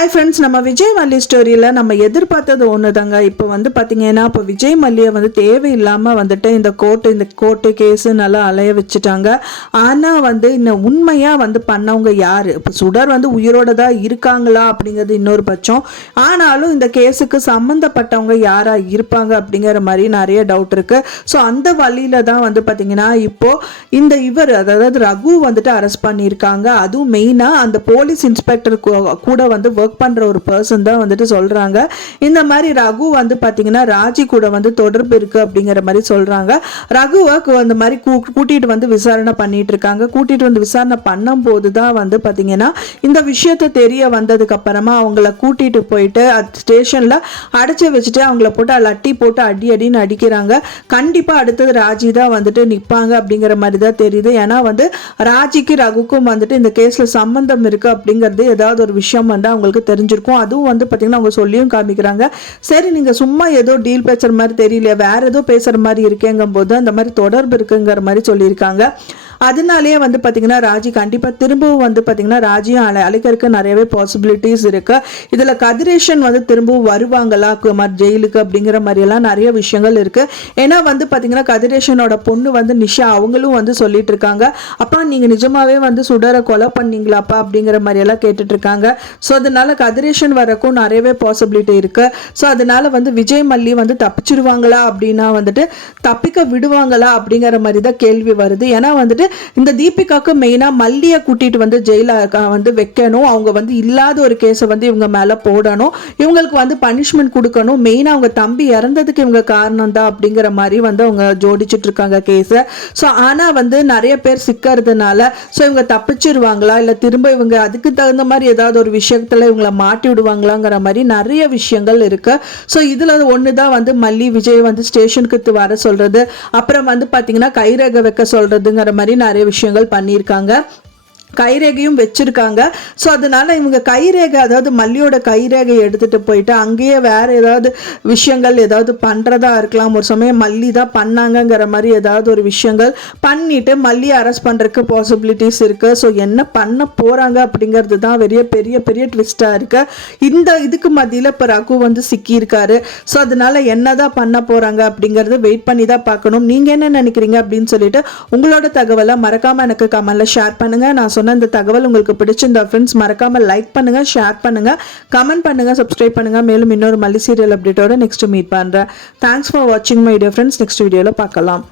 Hi friends, நம்ம விஜய் மல்லி ஸ்டோரியில் நம்ம எதிர்பார்த்தது ஒன்று தாங்க. இப்போ பார்த்தீங்கன்னா இப்போ விஜய் மல்லியை தேவையில்லாமல் இந்த கோர்ட்டு கேஸு நல்லா அலைய வச்சுட்டாங்க. ஆனால் இன்னும் உண்மையாக பண்ணவங்க யார்? இப்போ சுடர் உயிரோட தான் இருக்காங்களா அப்படிங்கிறது இன்னொரு பட்சம். ஆனாலும் இந்த கேஸுக்கு சம்மந்தப்பட்டவங்க யாராக இருப்பாங்க அப்படிங்கிற மாதிரி நிறைய டவுட் இருக்குது. ஸோ அந்த வழியில் தான் பார்த்தீங்கன்னா இப்போது இவர் அதாவது ரகு அரெஸ்ட் பண்ணியிருக்காங்க. அதுவும் மெயினாக அந்த போலீஸ் இன்ஸ்பெக்டர் கூட ஒர்க் பண்ற ஒரு பர்சன் தான் சொல்றாங்க. இந்த மாதிரி ரகு பாத்தீங்கன்னா ராஜி கூட தொடர்பு இருக்கு அப்படிங்கிற மாதிரி சொல்றாங்க. ரகுவை அந்த மாதிரி கூட்டிட்டு விசாரணை பண்ணிட்டு இருக்காங்க. கூட்டிட்டு விசாரணை பண்ணும் போதுதான் பாத்தீங்கன்னா இந்த விஷயத்தை தெரிய வந்ததுக்கு அப்புறமா அவங்கள கூட்டிட்டு போயிட்டு ஸ்டேஷன்ல அடைச்சு வச்சுட்டு அவங்கள போட்டு லட்டி போட்டு அடின்னு அடிக்கிறாங்க. கண்டிப்பா அடுத்தது ராஜி தான் நிப்பாங்க அப்படிங்கிற மாதிரி தான் தெரியுது. ஏன்னா ராஜிக்கு ரகுக்கும் இந்த கேஸ்ல சம்பந்தம் இருக்கு அப்படிங்கிறது ஏதாவது ஒரு விஷயம் அவங்களுக்கு தெரிஞ்சிருக்கும். அதுவும் பார்த்தீங்கன்னா அவங்க சொல்லியும் காமிக்கிறாங்க. சரி, நீங்க சும்மா ஏதோ டீல் பேசுற மாதிரி தெரியல, வேற ஏதோ பேசுற மாதிரி இருக்கேங்கும் போது அந்த மாதிரி தொடர்பு இருக்குங்கிற மாதிரி சொல்லியிருக்காங்க. அதனாலேயே பார்த்தீங்கன்னா ராஜி கண்டிப்பாக திரும்பவும் பார்த்தீங்கன்னா ராஜியும் அழைக்கிறதுக்கு நிறையவே பாசிபிலிட்டிஸ் இருக்கு. இதில் கதிரேஷன் திரும்பவும் வருவாங்களா ஜெயிலுக்கு அப்படிங்கிற மாதிரியெல்லாம் நிறைய விஷயங்கள் இருக்கு. ஏன்னா பார்த்தீங்கன்னா கதிரேஷனோட பொண்ணு நிஷா அவங்களும் சொல்லிட்டு இருக்காங்க, அப்பா நீங்கள் நிஜமாவே சுடரை கொலை பண்ணீங்களாப்பா அப்படிங்கிற மாதிரியெல்லாம் கேட்டுட்டு இருக்காங்க. ஸோ அதனால கதிரேஷன் வரக்கும் நிறையவே பாசிபிலிட்டி இருக்கு. ஸோ அதனால விஜய் மல்லி தப்பிச்சிருவாங்களா அப்படின்னா தப்பிக்க விடுவாங்களா அப்படிங்கிற மாதிரி தான் கேள்வி வருது. ஏன்னா இந்த தீபிகாக்கு மெயினா மல்லியை கூட்டிட்டு ஜெயில வைக்கணும். அவங்க இல்லாத ஒரு கேஸை இவங்க மேல போடணும். இவங்களுக்கு பனிஷ்மெண்ட் கொடுக்கணும். மெயினா அவங்க தம்பி இறந்ததுக்கு இவங்க காரணம் தான் அப்படிங்கிற மாதிரி அவங்க ஜோடிச்சுட்டு இருக்காங்க கேஸை. ஸோ ஆனா நிறைய பேர் சிக்கிறதுனால ஸோ இவங்க தப்பிச்சிருவாங்களா இல்ல திரும்ப இவங்க அதுக்கு தகுந்த மாதிரி ஏதாவது ஒரு விஷயத்துல இவங்களை மாட்டி விடுவாங்களாங்கிற மாதிரி நிறைய விஷயங்கள் இருக்கு. ஸோ இதுல ஒண்ணுதான் மல்லி விஜய் ஸ்டேஷனுக்கு வர சொல்றது, அப்புறம் பாத்தீங்கன்னா கைரேகை வைக்க சொல்றதுங்கிற மாதிரி நிறைய விஷயங்கள் பண்ணியிருக்காங்க. கைரேகையும் வச்சிருக்காங்க. ஸோ அதனால இவங்க கைரேகை அதாவது மல்லியோட கைரேகை எடுத்துட்டு போயிட்டு அங்கேயே வேற ஏதாவது விஷயங்கள் ஏதாவது பண்றதா இருக்கலாம். ஒரு சமயம் மல்லி தான் பண்ணாங்கிற மாதிரி ஏதாவது ஒரு விஷயங்கள் பண்ணிட்டு மல்லியை அரெஸ்ட் பண்றதுக்கு பாசிபிலிட்டிஸ் இருக்கு. ஸோ என்ன பண்ண போறாங்க அப்படிங்கிறது தான் பெரிய பெரிய ட்விஸ்டா இருக்கு. இந்த இதுக்கு மத்தியில் இப்போ ரகு சிக்கியிருக்காரு. ஸோ அதனால என்னதான் பண்ண போறாங்க அப்படிங்கறது வெயிட் பண்ணி தான் பார்க்கணும். நீங்க என்ன நினைக்கிறீங்க அப்படின்னு சொல்லிட்டு உங்களோட தகவலை மறக்காம எனக்கு கமெண்ட்ல ஷேர் பண்ணுங்க. நான் சொன்ன இந்த தகவல் உங்களுக்கு பிடிச்சிருந்தா ஃப்ரெண்ட்ஸ் மறக்காம லைக் பண்ணுங்க, ஷேர் பண்ணுங்க, கமெண்ட் பண்ணுங்க, சப்ஸ்கிரைப் பண்ணுங்க. மேலும் இன்னொரு மல்லி சீரியல் அப்டேட்டோட நெக்ஸ்ட் மீட் பண்றேன். தேங்க்ஸ் ஃபார் வாட்சிங் மை டியர் ஃப்ரெண்ட்ஸ். நெக்ஸ்ட் வீடியோல பார்க்கலாம்.